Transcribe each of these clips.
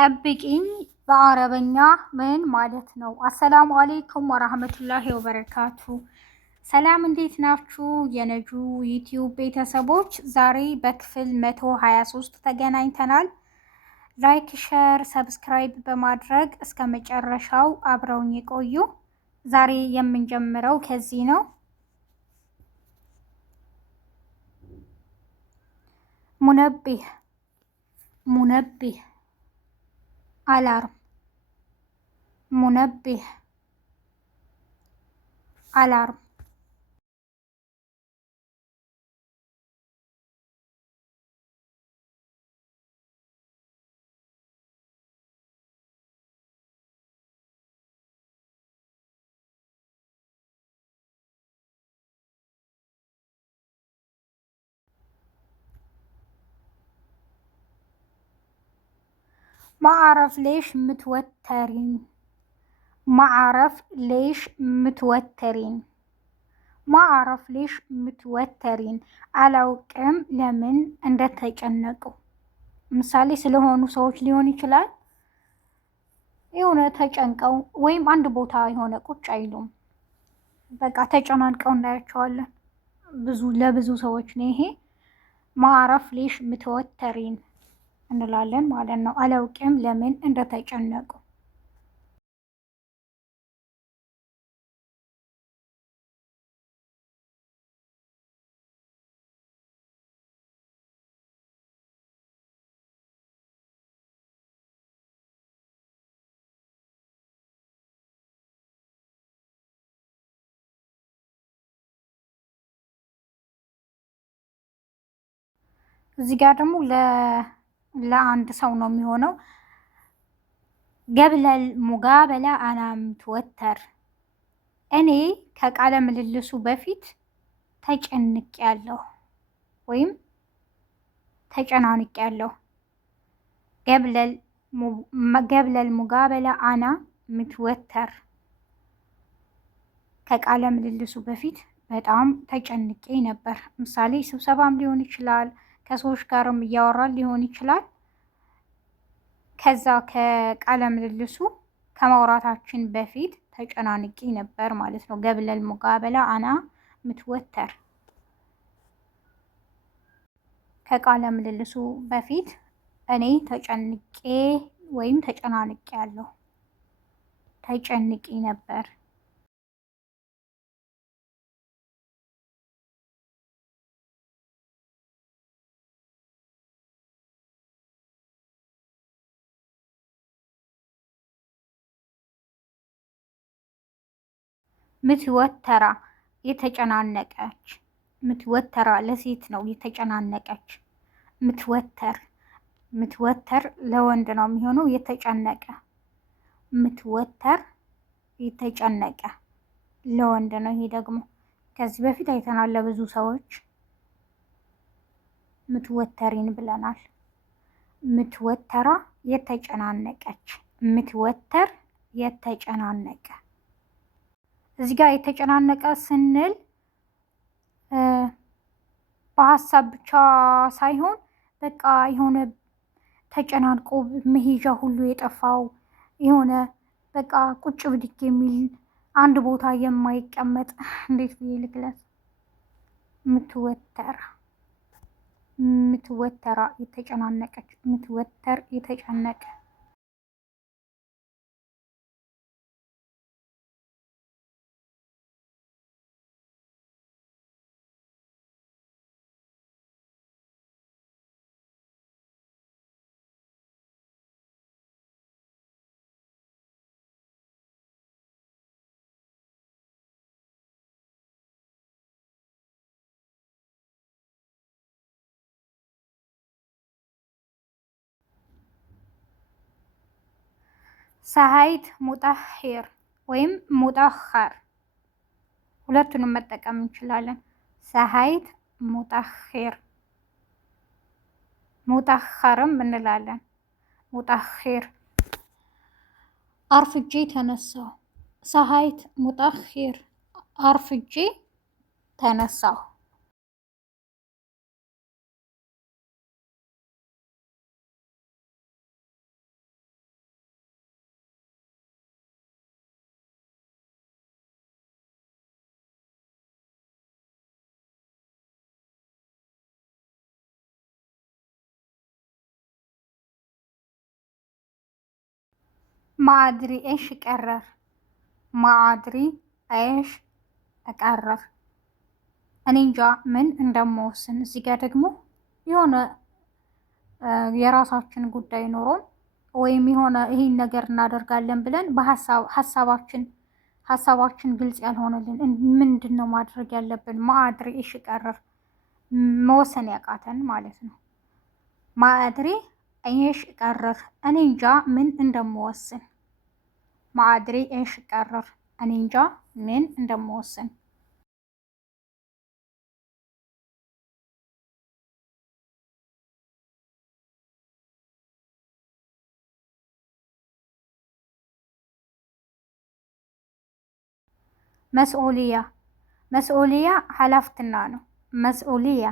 ጠብቂኝ በአረበኛ ምን ማለት ነው? አሰላሙ አሌይኩም ወራህመቱላሂ ወበረካቱ። ሰላም እንዴት ናችሁ? የነጁ ዩቲዩብ ቤተሰቦች ዛሬ በክፍል 123 ተገናኝተናል። ላይክ፣ ሸር፣ ሰብስክራይብ በማድረግ እስከ መጨረሻው አብረውኝ የቆዩ። ዛሬ የምንጀምረው ከዚህ ነው። ሙነቢህ ሙነቢህ አላርም ሙነቢህ አላርም ማዕረፍ ሌሽ ምትወተሪን ማዕረፍ ሌሽ ምትወተሪን ማዕረፍ ሌሽ ምትወተሪን አላውቅም ለምን እንደተጨነቁ። ምሳሌ ስለሆኑ ሰዎች ሊሆን ይችላል። የሆነ ተጨንቀው ወይም አንድ ቦታ የሆነ ቁጭ አይሉም። በቃ ተጨናንቀው እናያቸዋለን። ለብዙ ሰዎች ነው ይሄ ማዕረፍ ሌሽ ምትወተሪን እንላለን ማለት ነው። አላውቅም ለምን እንደተጨነቁ። እዚህ ጋር ደግሞ ለአንድ ሰው ነው የሚሆነው። ገብለል ሙጋበላ አና ምትወተር፣ እኔ ከቃለ ምልልሱ በፊት ተጨንቅ ያለሁ ወይም ተጨናንቅ ያለሁ። ገብለል ሙጋበላ አና ምትወተር፣ ከቃለ ምልልሱ በፊት በጣም ተጨንቄ ነበር። ምሳሌ ስብሰባም ሊሆን ይችላል፣ ከሰዎች ጋርም እያወራን ሊሆን ይችላል። ከዛ ከቃለ ምልልሱ ከማውራታችን በፊት ተጨናንቄ ነበር ማለት ነው። ገብለል ሙጋበላ አና ምትወተር፣ ከቃለ ምልልሱ በፊት እኔ ተጨንቄ ወይም ተጨናንቄ ያለሁ ተጨንቄ ነበር። ምትወተራ የተጨናነቀች፣ ምትወተራ ለሴት ነው የተጨናነቀች። ምትወተር ለወንድ ነው የሚሆነው የተጨነቀ። ምትወተር የተጨነቀ ለወንድ ነው። ይሄ ደግሞ ከዚህ በፊት አይተናል ለብዙ ሰዎች ምትወተሪን ብለናል። ምትወተራ የተጨናነቀች፣ ምትወተር የተጨናነቀ። እዚህ ጋር የተጨናነቀ ስንል በሀሳብ ብቻ ሳይሆን በቃ የሆነ ተጨናንቆ መሄጃ ሁሉ የጠፋው የሆነ በቃ ቁጭ ብድግ የሚል አንድ ቦታ የማይቀመጥ እንዴት ብዬ ልግለጽ? ምትወተራ የተጨናነቀች፣ ምትወተር የተጨነቀ። ሰሀይት ሙጠሂር ወይም ሙጠኸር ሁለቱንም መጠቀም እንችላለን። ሰሀይት ሙጠሂር፣ ሙጠኸርም እንላለን። ሙጠሂር አርፍጄ ተነሳሁ። ሰሀይት ሙጠሂር አርፍጄ ተነሳሁ። ማአድሪ ኤሽ ቀረር ማአድሪ ኤሽ እቀረር እኔ እንጃ ምን እንደምወስን። እዚህ ጋር ደግሞ የሆነ የራሳችን ጉዳይ ኖሮን ወይም የሆነ ይሄን ነገር እናደርጋለን ብለን ሀሳባችን ግልጽ ያልሆነልን ምንድን ነው ማድረግ ያለብን? ማአድሪ ኤሽ ቀረር መወሰን ያቃተን ማለት ነው። ማአድሪ ኤሽ ቀረር እኔ እንጃ ምን እንደምወስን። ማአድሪ ኤሽ ቀረር እኔ እንጃ ምን እንደምወስን። መስኡልያ መስኡልያ ሀላፍትና ነው። መስኡልያ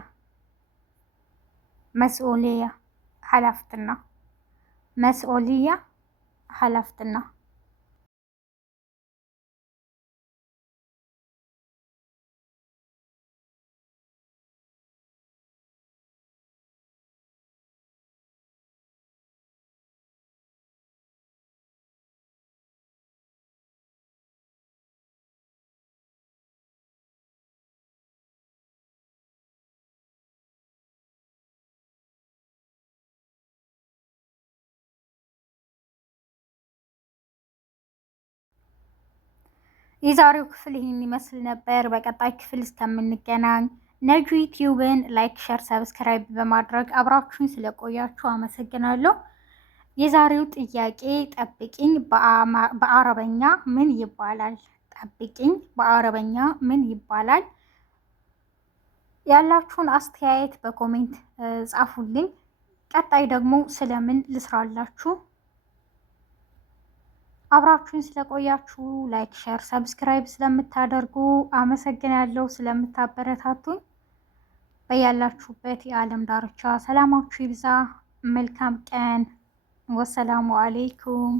ሀላፍትና መስኡልያ ሀላፍትና የዛሬው ክፍል ይህን ይመስል ነበር። በቀጣይ ክፍል እስከምንገናኝ ነጁ ዩቲዩብን ላይክ፣ ሸር፣ ሰብስክራይብ በማድረግ አብራችሁኝ ስለቆያችሁ አመሰግናለሁ። የዛሬው ጥያቄ ጠብቂኝ በአረበኛ ምን ይባላል? ጠብቂኝ በአረበኛ ምን ይባላል? ያላችሁን አስተያየት በኮሜንት ጻፉልኝ። ቀጣይ ደግሞ ስለምን ልስራላችሁ? አብራችሁን ስለቆያችሁ ላይክ፣ ሸር፣ ሰብስክራይብ ስለምታደርጉ አመሰግናለሁ። ስለምታበረታቱኝ በያላችሁበት የዓለም ዳርቻ ሰላማችሁ ይብዛ። መልካም ቀን። ወሰላሙ አሌይኩም